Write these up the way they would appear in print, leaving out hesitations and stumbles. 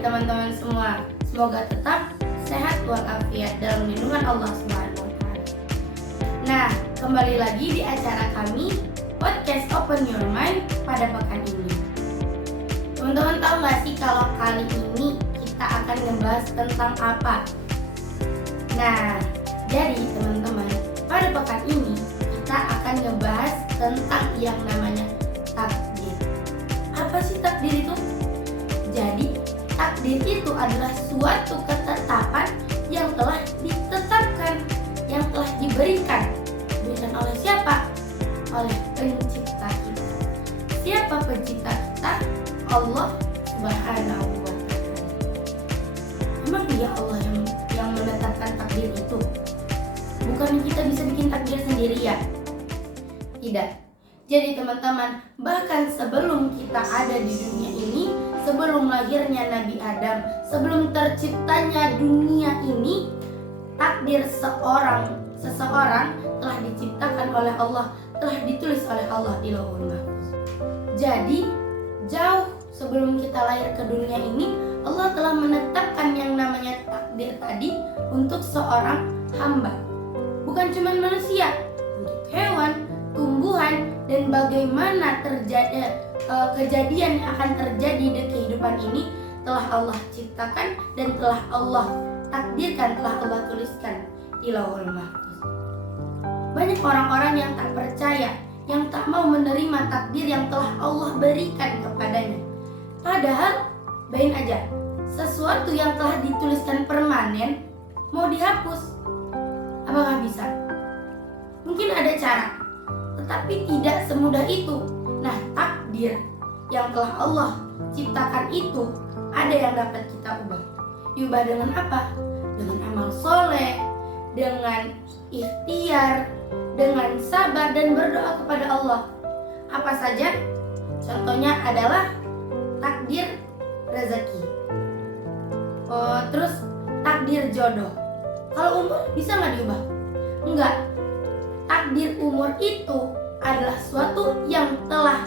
teman-teman semua. Semoga tetap sehat walafiat dalam lindungan Allah Subhanahu wa Ta'ala. Nah, kembali lagi di acara kami Podcast Open Your Mind pada pekan ini. Teman-teman tahu nggak sih kalau kali ini kita akan membahas tentang apa? Nah, jadi teman-teman, pada pekan ini kita akan ngebahas tentang yang namanya takdir. Apa sih takdir itu? Jadi, takdir itu adalah suatu ketetapan yang telah ditetapkan, yang telah diberikan oleh siapa? Oleh pencipta kita. Siapa pencipta kita? Allah Subhanahu wa Ta'ala. Memang dia Allah yang menetapkan takdir itu. Bukan kita bisa bikin takdir sendiri ya? Tidak. Jadi teman-teman, bahkan sebelum kita ada di dunia ini, sebelum lahirnya Nabi Adam, sebelum terciptanya dunia ini, takdir seseorang telah diciptakan oleh Allah, telah ditulis oleh Allah di Lauhul Mahfuz. Jadi, jauh sebelum kita lahir ke dunia ini, Allah telah menetapkan yang namanya takdir tadi untuk seorang hamba. Bukan cuma manusia, untuk hewan, tumbuhan, dan bagaimana kejadian yang akan terjadi di kehidupan ini telah Allah ciptakan dan telah Allah takdirkan, telah Allah tuliskan di Lauhul Mahfuz. Banyak orang-orang yang tak percaya, yang tak mau menerima takdir yang telah Allah berikan kepadanya. Padahal, bayangin aja, sesuatu yang telah dituliskan permanen mau dihapus. Apakah bisa? Mungkin ada cara, tetapi tidak semudah itu. Nah, takdir yang telah Allah ciptakan itu ada yang dapat kita ubah. Diubah dengan apa? Dengan amal soleh, dengan ikhtiar, dengan sabar dan berdoa kepada Allah. Apa saja? Contohnya adalah takdir rezeki. Terus takdir jodoh. Kalau umur bisa nggak diubah? Enggak. Takdir umur itu adalah suatu yang telah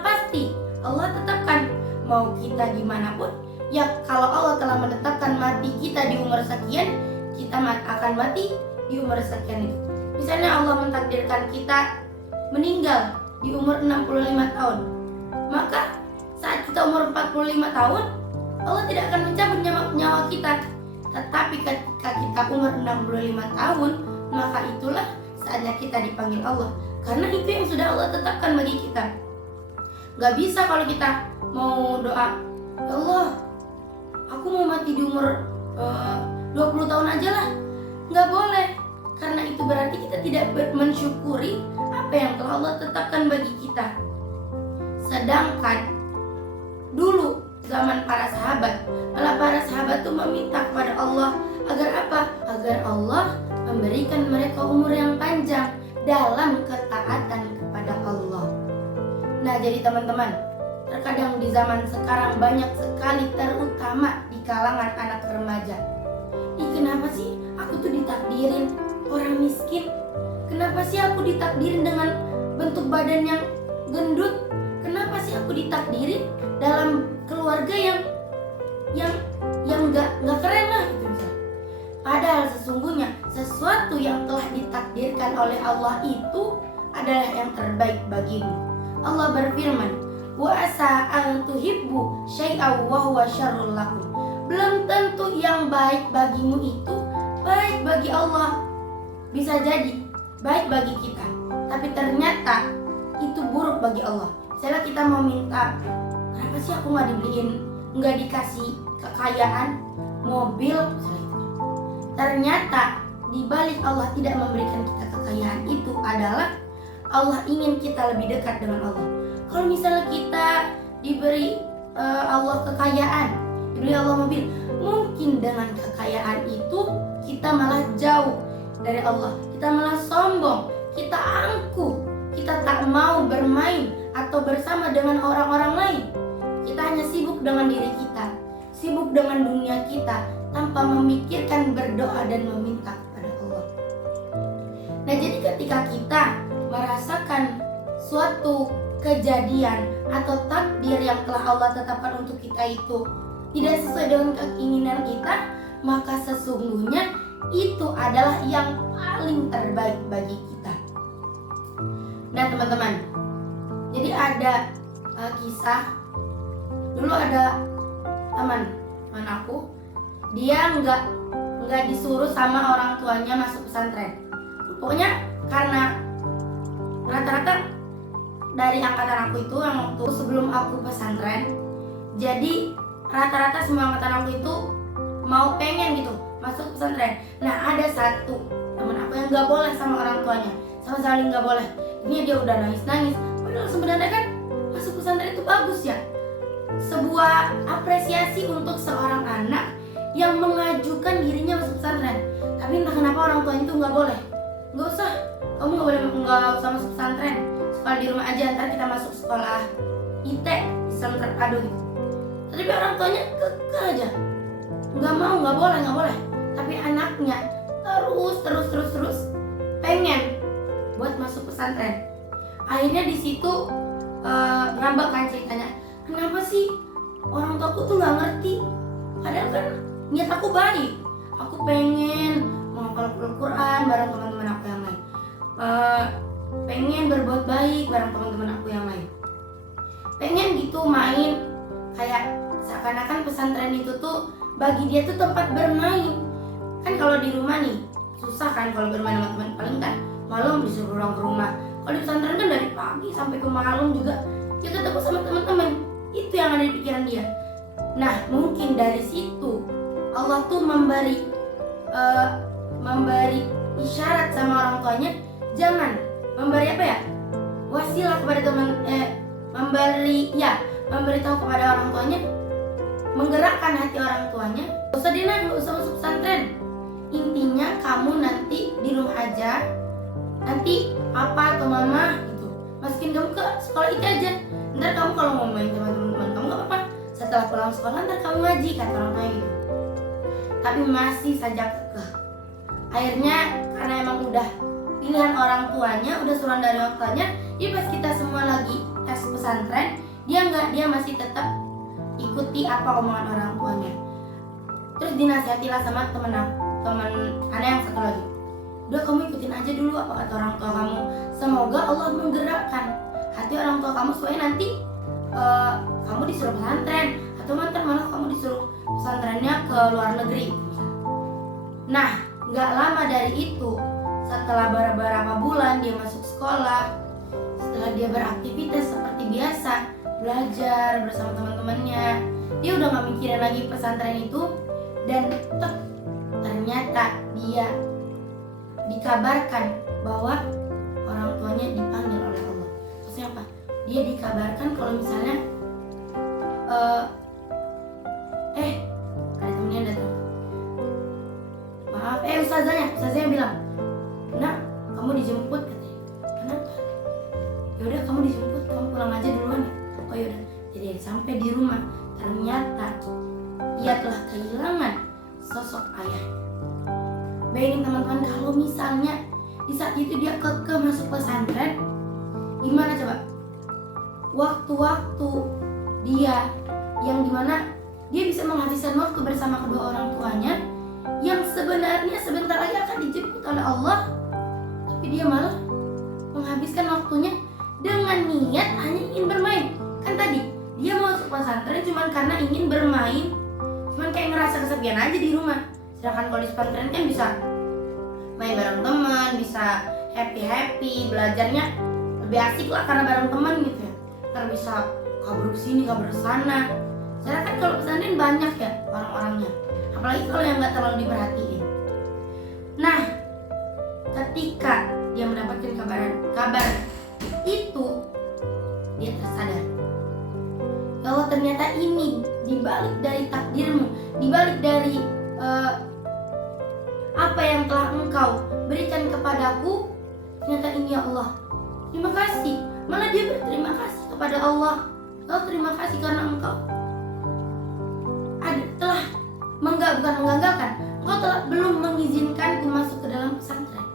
pasti Allah tetapkan. Mau kita gimana pun, ya kalau Allah telah menetapkan mati kita di umur sekian, kita akan mati di umur sekian itu. Misalnya Allah mentakdirkan kita meninggal di umur 65 tahun, maka saat kita umur 45 tahun Allah tidak akan mencabut nyawa kita. Tetapi ketika kita umur 65 tahun, maka itulah saatnya kita dipanggil Allah, karena itu yang sudah Allah tetapkan bagi kita. Gak bisa kalau kita mau doa, ya Allah, aku mau mati di umur 20 tahun aja lah. Gak boleh, karena itu berarti kita tidak mensyukuri apa yang telah Allah tetapkan bagi kita. Sedangkan dulu zaman para sahabat, malah para sahabat tuh meminta kepada Allah agar apa? Agar Allah memberikan mereka umur yang panjang dalam ketaatan kepada Allah. Nah, jadi teman-teman, terkadang di zaman sekarang banyak sekali, terutama di kalangan anak remaja. Kenapa sih aku tuh ditakdirin orang miskin? Kenapa sih aku ditakdirin dengan bentuk badan yang gendut? Kenapa sih aku ditakdirin dalam keluarga yang nggak keren lah gitu misalnya. Padahal sesungguhnya sesuatu yang telah ditakdirkan oleh Allah itu adalah yang terbaik bagimu. Allah berfirman, wa asa an tuhibbu syai'aw wa huwa syarrul lakum. Belum tentu yang baik bagimu itu baik bagi Allah. Bisa jadi baik bagi kita, tapi ternyata itu buruk bagi Allah. Misalnya kita mau minta, kenapa sih aku nggak dikasih kekayaan, mobil, misalnya itu. Ternyata di balik Allah tidak memberikan kita kekayaan itu adalah Allah ingin kita lebih dekat dengan Allah. Kalau misalnya kita diberi Allah kekayaan, diberi Allah mobil, mungkin dengan kekayaan itu kita malah jauh dari Allah, kita malah sombong, kita angkuh, kita tak mau bermain atau bersama dengan orang-orang lain. Kita hanya sibuk dengan diri kita, sibuk dengan dunia kita, tanpa memikirkan berdoa dan meminta kepada Allah. Nah, jadi ketika kita merasakan suatu kejadian atau takdir yang telah Allah tetapkan untuk kita itu tidak sesuai dengan keinginan kita, maka sesungguhnya itu adalah yang paling terbaik bagi kita. Nah teman-teman, jadi ada kisah, dulu ada teman aku, dia nggak disuruh sama orang tuanya masuk pesantren. Pokoknya karena rata-rata dari angkatan aku itu yang waktu sebelum aku pesantren, jadi rata-rata semua angkatan aku itu mau pengen gitu masuk pesantren. Nah ada satu teman aku yang nggak boleh sama orang tuanya, sama sekali nggak boleh. Ini dia udah nangis. Padahal sebenarnya kan masuk pesantren itu bagus ya, sebuah apresiasi untuk seorang anak yang mengajukan dirinya masuk pesantren. Tapi entah kenapa orang tuanya itu nggak boleh. Nggak usah, kamu nggak usah masuk pesantren. Sekolah di rumah aja, ntar kita masuk sekolah IT Islam terpadu gitu. Tapi orang tuanya kekeh aja, nggak mau, nggak boleh. Tapi anaknya terus pengen buat masuk pesantren. Akhirnya di situ ngambek kan ceritanya. Kenapa sih orang tuaku tuh nggak ngerti? Padahal kan niat aku baik. Aku pengen menghafal Al-Quran bareng teman-teman aku yang lain. Pengen berbuat baik bareng teman-teman aku yang lain. Pengen gitu main kayak seakan-akan pesantren itu tuh bagi dia tuh tempat bermain. Kan kalau di rumah nih susah kan kalau bermain sama teman, paling kan malam disuruh pulang ke rumah. Kalau di pesantren kan dari pagi sampai ke malam juga dia ketemu sama teman-teman. Itu yang ada di pikiran dia. Nah mungkin dari situ Allah tuh memberi isyarat sama orang tuanya, jangan memberi apa ya, wasilah kepada memberitahu kepada orang tuanya, menggerakkan hati orang tuanya. Gak usah Dina, gak usah masuk pesantren. Intinya kamu nanti di rumah aja, nanti papa atau mama gitu masukin kamu ke sekolah itu aja. Ntar kamu kalau mau main sama teman-teman kamu gak apa-apa, setelah pulang sekolah ntar kamu ngaji, kata orang tua gitu. Tapi masih saja kekeh. Akhirnya karena emang udah pilihan orang tuanya, udah suruhan dari orang tuanya, jadi pas kita semua lagi tes pesantren, dia masih tetap ikuti apa omongan orang tuanya. Terus dinasihatilah sama temen anak yang satu lagi, udah kamu ikutin aja dulu apa kata orang tua kamu, semoga Allah menggerakkan hati orang tua kamu supaya nanti kamu disuruh pesantren, atau malah kamu disuruh pesantrennya ke luar negeri. Nah gak lama dari itu, setelah beberapa bulan dia masuk sekolah, setelah dia beraktivitas seperti biasa, belajar bersama teman-temannya, dia udah gak mikirin lagi pesantren itu. Dan ternyata dia dikabarkan bahwa orang tuanya dipanggil oleh Allah. Maksudnya apa? Dia dikabarkan kalau misalnya ada temennya datang, maaf, ustazanya bilang, nak kamu dijemput katanya. Kenapa? Yaudah kamu dijemput, kamu pulang aja duluan ya. Oh yaudah. Jadi sampai di rumah ternyata ia telah kehilangan sosok ayah. Bayangin teman-teman, kalau misalnya di saat itu dia kekeh masuk pesantren, gimana coba? Waktu-waktu dia yang dimana dia bisa menghabiskan waktu bersama kedua orang tuanya, yang sebenarnya sebentar lagi akan dijemput oleh Allah, tapi dia malah menghabiskan waktunya dengan niat hanya ingin bermain. Kan tadi dia mau masuk pesantren cuma karena ingin bermain, cuman kayak ngerasa kesepian aja di rumah. Sedangkan kalau di pesantren kan bisa main bareng teman, bisa happy, belajarnya lebih asik lah karena bareng teman gitu ya. Ntar bisa kabur ke sini, kabur ke sana. Sedangkan kalau pesantren banyak ya orang-orangnya, apalagi kalau yang nggak terlalu diperhatiin. Nah, ketika dia mendapatkan kabar itu, dia tersadar, ya Allah, ternyata ini dibalik dari takdirmu, dibalik dari apa yang telah engkau berikan kepadaku, ternyata ini ya Allah. Terima kasih. Malah dia berterima kasih kepada Allah. Allah, terima kasih karena engkau telah bukan menggagalkan, engkau telah belum mengizinkanku masuk ke dalam pesantren.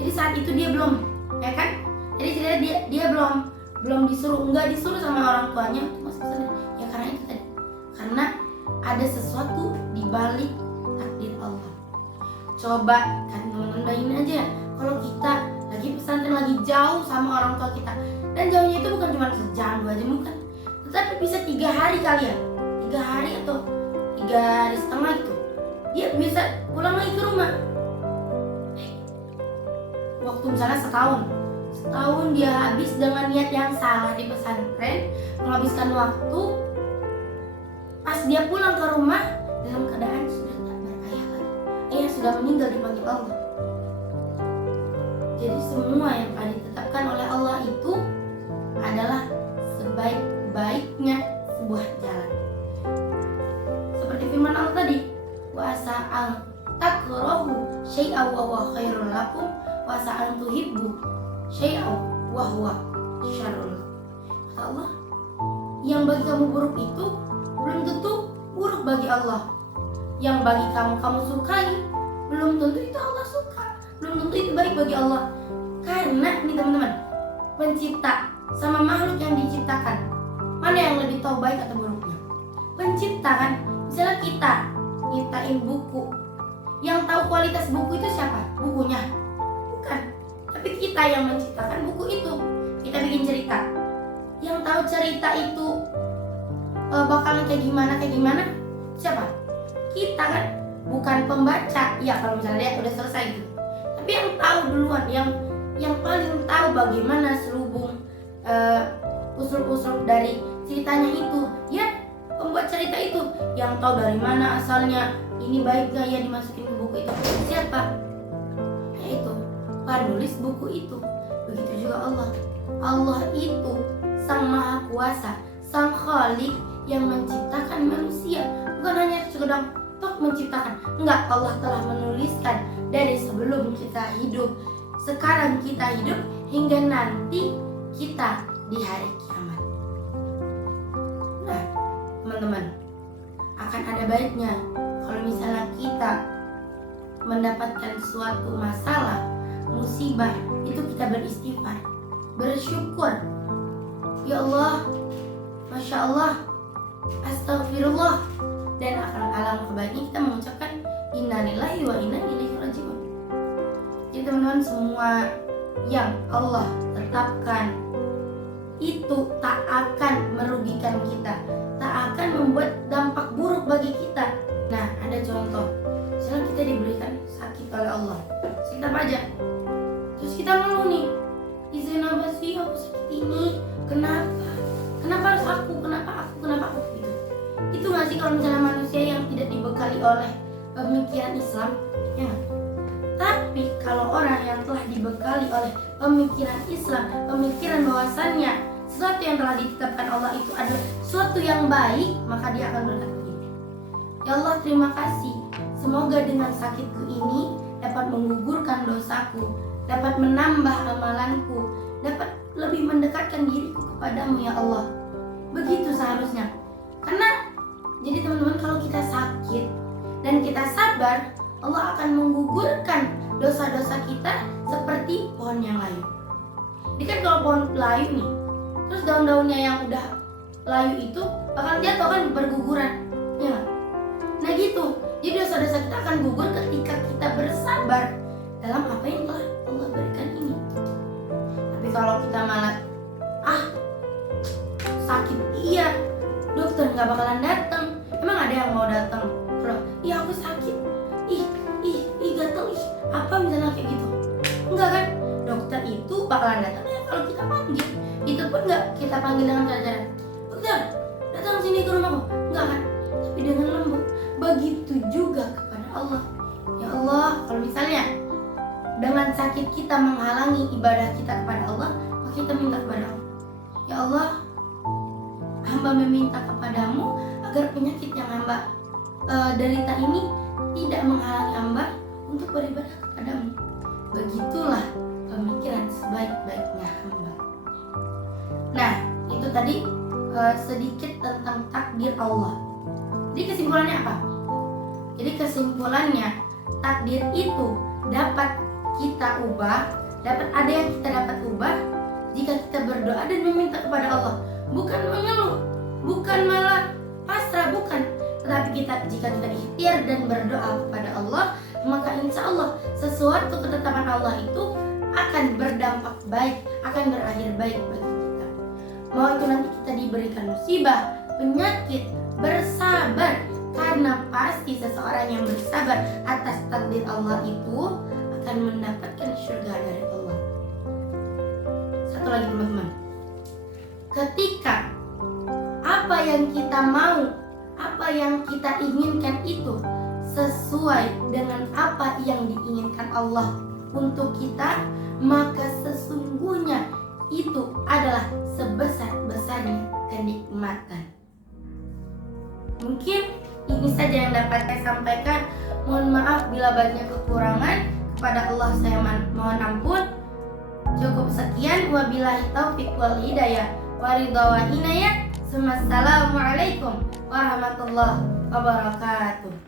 Jadi saat itu dia belum, ya kan? Jadi dia belum belum disuruh, nggak disuruh sama orang tuanya untuk masuk pesantren. Ya karena itu tadi, karena ada sesuatu di balik takdir Allah. Coba kan teman-teman bayangin aja, kalau kita lagi pesantren, lagi jauh sama orang tua kita, dan jauhnya itu bukan cuma sejam 2 jam, bukan, tetapi bisa 3 hari kali ya, 3 hari atau 3 hari setengah gitu, dia bisa pulang lagi ke rumah. Waktu misalnya setahun dia habis dengan niat yang salah di pesantren, menghabiskan waktu, pas dia pulang ke rumah dalam keadaan sudah tak berayah lagi, ayah sudah meninggal dipanggil Allah. Jadi semua yang telah ditetapkan oleh Allah itu adalah sebaik-baiknya sebuah jalan. Seperti firman Allah tadi, wa asa'al takrahu syai'aw wa huwa khairul lakum wa asa'al tuhibbu syai'aw wa huwa syarrul lakum. Kata Allah, yang bagi kamu buruk itu belum tentu buruk bagi Allah. Yang bagi kamu sukai belum tentu itu Allah suka, belum tentu itu baik bagi Allah. Karena nih teman-teman, pencipta sama makhluk yang diciptakan, mana yang lebih tahu baik atau buruknya? Pencipta kan. Misalnya kita nyiptain buku, yang tahu kualitas buku itu siapa? Bukunya? Bukan. Tapi kita yang menciptakan buku itu. Kita bikin cerita. Yang tahu cerita itu bakalan kayak gimana siapa? Kita kan. Bukan pembaca. Ya kalau misalnya dia udah selesai gitu. Tapi yang tahu duluan, yang paling tahu bagaimana selubung usul-usul dari ceritanya itu, ya pembuat cerita itu. Yang tahu dari mana asalnya, ini baik gak ya dimasukin ke buku itu, siapa? Yaitu penulis buku itu. Begitu juga Allah itu sang maha kuasa, sang khalik yang menciptakan manusia. Bukan hanya sekedar menciptakan, enggak, Allah telah menuliskan dari sebelum kita hidup, sekarang kita hidup, hingga nanti kita di hari kiamat. Nah teman-teman, akan ada baiknya kalau misalnya kita mendapatkan suatu masalah, musibah, itu kita beristighfar, bersyukur. Ya Allah, Masya Allah, Astagfirullah. Dan akan alangkah baiknya kita mengucapkan innalillahi wa inna ilaihi raji'un. Jadi teman-teman, semua yang Allah tetapkan itu tak akan merugikan kita, tak akan membuat dampak buruk bagi kita. Nah, ada contoh, misalnya kita diberikan sakit oleh Allah, sakit apa aja, terus kita ngeluh nih, izin apa sih aku sakit ini, kenapa harus aku, kenapa aku gitu. Itu nggak sih kalau misalnya manusia yang tidak dibekali oleh pemikiran Islam, ya nggak? Tapi kalau orang yang telah dibekali oleh pemikiran Islam, pemikiran bahwasannya sesuatu yang telah ditetapkan Allah itu adalah sesuatu yang baik, maka dia akan berkata begini, ya Allah, terima kasih, semoga dengan sakitku ini dapat menggugurkan dosaku, dapat menambah amalanku, dapat lebih mendekatkan diriku kepadamu ya Allah. Begitu seharusnya. Karena jadi teman-teman, kalau kita sakit dan kita sabar, Allah akan menggugurkan dosa-dosa kita seperti pohon yang layu. Jadi kan kalau pohon layu nih, terus daun-daunnya yang udah layu itu bakal jatuh kan, berguguran, ya gak? Nah gitu, jadi dosa-dosa kita akan gugur ketika kita bersabar dalam apa yang telah Allah berikan ini. Tapi kalau kita malah sakit, iya, dokter nggak bakalan datang. Emang ada yang mau datang? Kalau iya aku sakit, ih gatel, apa misalnya kayak gitu? Enggak kan? Dokter itu bakalan datang ya kalau kita panggil. Itu pun nggak kita panggil dengan cara-cara, dokter datang sini ke rumahku, enggak kan? Tapi dengan lembut. Begitu juga kepada Allah. Ya Allah, kalau misalnya dengan sakit kita menghalangi ibadah kita kepada Allah, maka kita minta kepada Allah, ya Allah, hamba meminta kepadamu agar penyakit yang hamba derita ini tidak menghalangi hamba untuk beribadah kepadamu. Begitulah pemikiran sebaik-baiknya hamba. Nah, itu tadi sedikit tentang takdir Allah. Jadi kesimpulannya apa? Jadi kesimpulannya, takdir itu dapat kita ubah, ada yang kita dapat ubah, jika kita berdoa dan meminta kepada Allah, bukan mengeluh, bukan malah pasrah, bukan. Tetapi jika kita ikhtiar dan berdoa kepada Allah, maka insya Allah sesuatu ketetapan Allah itu akan berdampak baik, akan berakhir baik bagi kita. Mau itu nanti kita diberikan musibah, penyakit, bersabar, karena pasti seseorang yang bersabar atas takdir Allah itu akan mendapatkan surga dari Allah. Satu lagi teman-teman, ketika apa yang kita mau, apa yang kita inginkan itu sesuai dengan apa yang diinginkan Allah untuk kita, maka sesungguhnya itu adalah sebesar-besarnya kenikmatan. Mungkin ini saja yang dapat saya sampaikan. Mohon maaf bila banyak kekurangan. Kepada Allah saya mohon ampun. Cukup sekian. Wabillahi taufiq wal hidayah. Waridha wa inayah. Assalamualaikum warahmatullahi wabarakatuh.